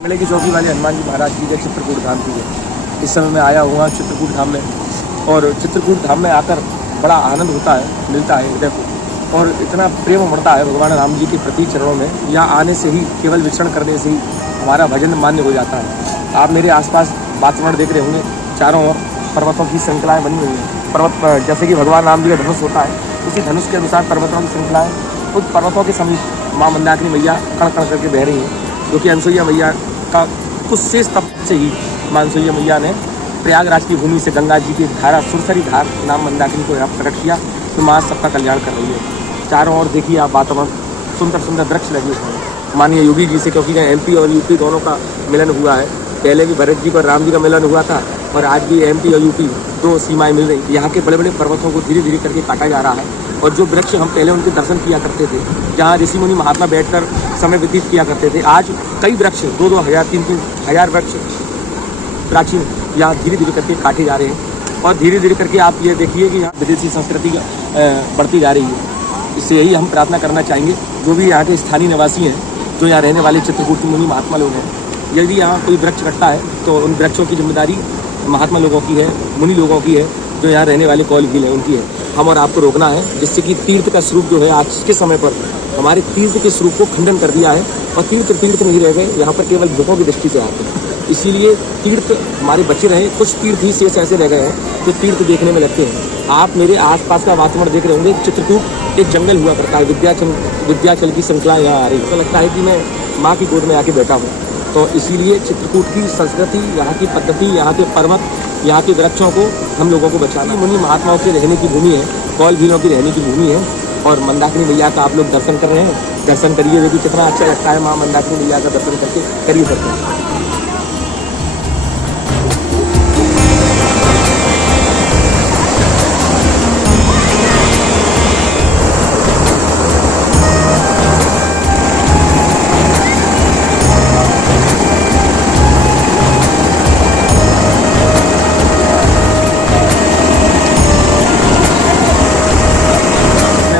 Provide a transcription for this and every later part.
मेले की चौकी वाले हनुमान जी महाराज की जय चित्रकूट धाम की है। इस समय मैं आया हुआ चित्रकूट धाम में और चित्रकूट धाम में आकर बड़ा आनंद होता है, मिलता है हृदय को और इतना प्रेम उमड़ता है भगवान राम जी के प्रति चरणों में। यहाँ आने से ही, केवल विचरण करने से ही हमारा भजन मान्य हो जाता है। आप मेरे आसपास वातावरण देख रहे होंगे, चारों ओर पर्वतों की श्रृंखलाएँ बनी हुई हैं। पर्वत जैसे कि भगवान राम जी का धनुष होता है, उसी धनुष के अनुसार पर्वतों की श्रृंखलाएँ उस पर्वतों के समीप माँ मंदाकिनी मैया कण कण करके बह रही हैं, जो कि अनसुईया मैया का कुछ शेष तप से ही माँ अनसुईया मैया ने प्रयागराज की भूमि से गंगा जी की धारा, सुरसरी धार नाम मंदाकिनी को यहाँ प्रकट किया। तो माँ सबका कल्याण कर रही है। चारों ओर देखिए आप वातावरण, सुंदर सुंदर वृक्ष लगे हुए हैं माननीय योगी जी से, क्योंकि एमपी और यूपी दोनों का मिलन हुआ है। पहले भी भरत जी और राम जी का मिलन हुआ था और आज भी एमपी और यूपी दो सीमाएं मिल रही। यहाँ के बड़े बड़े पर्वतों को धीरे धीरे करके काटा जा रहा है और जो वृक्ष हम पहले उनके दर्शन किया करते थे, जहाँ ऋषि मुनि महात्मा बैठकर समय व्यतीत किया करते थे, आज कई वृक्ष 2-2 हज़ार 3-3 हज़ार वृक्ष प्राचीन यहाँ धीरे धीरे करके काटे जा रहे हैं। और धीरे धीरे करके आप ये देखिए कि यहाँ विदेशी संस्कृति बढ़ती जा रही है। इससे यही हम प्रार्थना करना चाहेंगे, जो भी यहाँ के स्थानीय निवासी हैं, जो यहाँ रहने वाले चित्रकूट मुनि महात्मा लोग हैं, यदि यहाँ कोई वृक्ष कटता है तो उन वृक्षों की जिम्मेदारी महात्मा लोगों की है, मुनि लोगों की है, जो यहाँ रहने वाले कौल भील हैं उनकी है। हम और आपको रोकना है, जिससे कि तीर्थ का स्वरूप जो है आज के समय पर हमारे तीर्थ के स्वरूप को खंडन कर दिया है और तीर्थ नहीं रह गए, यहाँ पर केवल भूखों की दृष्टि से आते हैं। इसीलिए तीर्थ हमारे बचे रहे, कुछ तीर्थ ही शेष ऐसे रह गए हैं जो तीर्थ देखने में लगते हैं। आप मेरे आसपास का वातावरण देख रहे होंगे, चित्रकूट एक जंगल हुआ करता है, विद्याचल की श्रृंखलाएँ यहाँ आ रही है। तो लगता है कि मैं माँ की गोद में आके बैठा हूँ। तो इसीलिए चित्रकूट की संस्कृति, यहाँ की पद्धति, यहाँ के पर्वत, यहाँ के वृक्षों को हम लोगों को बचाना। मुनि महात्माओं के रहने की भूमि है, कौल भीलों की रहने की भूमि है और मंदाकिनी मैया का आप लोग दर्शन कर रहे हैं। दर्शन करिए, जो कि कितना अच्छा लगता है। माँ मंदाकिनी मैया का दर्शन करके करिए सकते।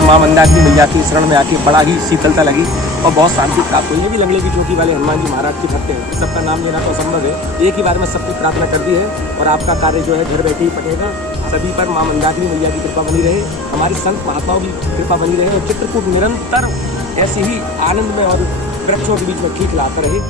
माँ मंदाकिनी मैया की शरण में आके बड़ा ही शीतलता लगी और बहुत शांति प्राप्त हुई। ये भी लंगड़े की चौकी वाले हनुमान जी महाराज के भक्त हैं, सबका नाम लेना तो असंभव है। एक ही बार में सबकी प्रार्थना कर दी है और आपका कार्य जो है घर बैठे ही पटेगा। सभी पर माँ मंदाकिनी मैया की कृपा बनी रहे, हमारे संत महात्माओं की कृपा बनी रहे और चित्रकूट निरंतर ऐसे ही आनंद में और वृक्षों के बीच में खींच लाता रहे।